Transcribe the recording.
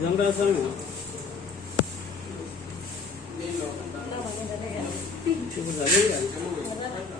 जंगल से हूँ ठीक है ठीक है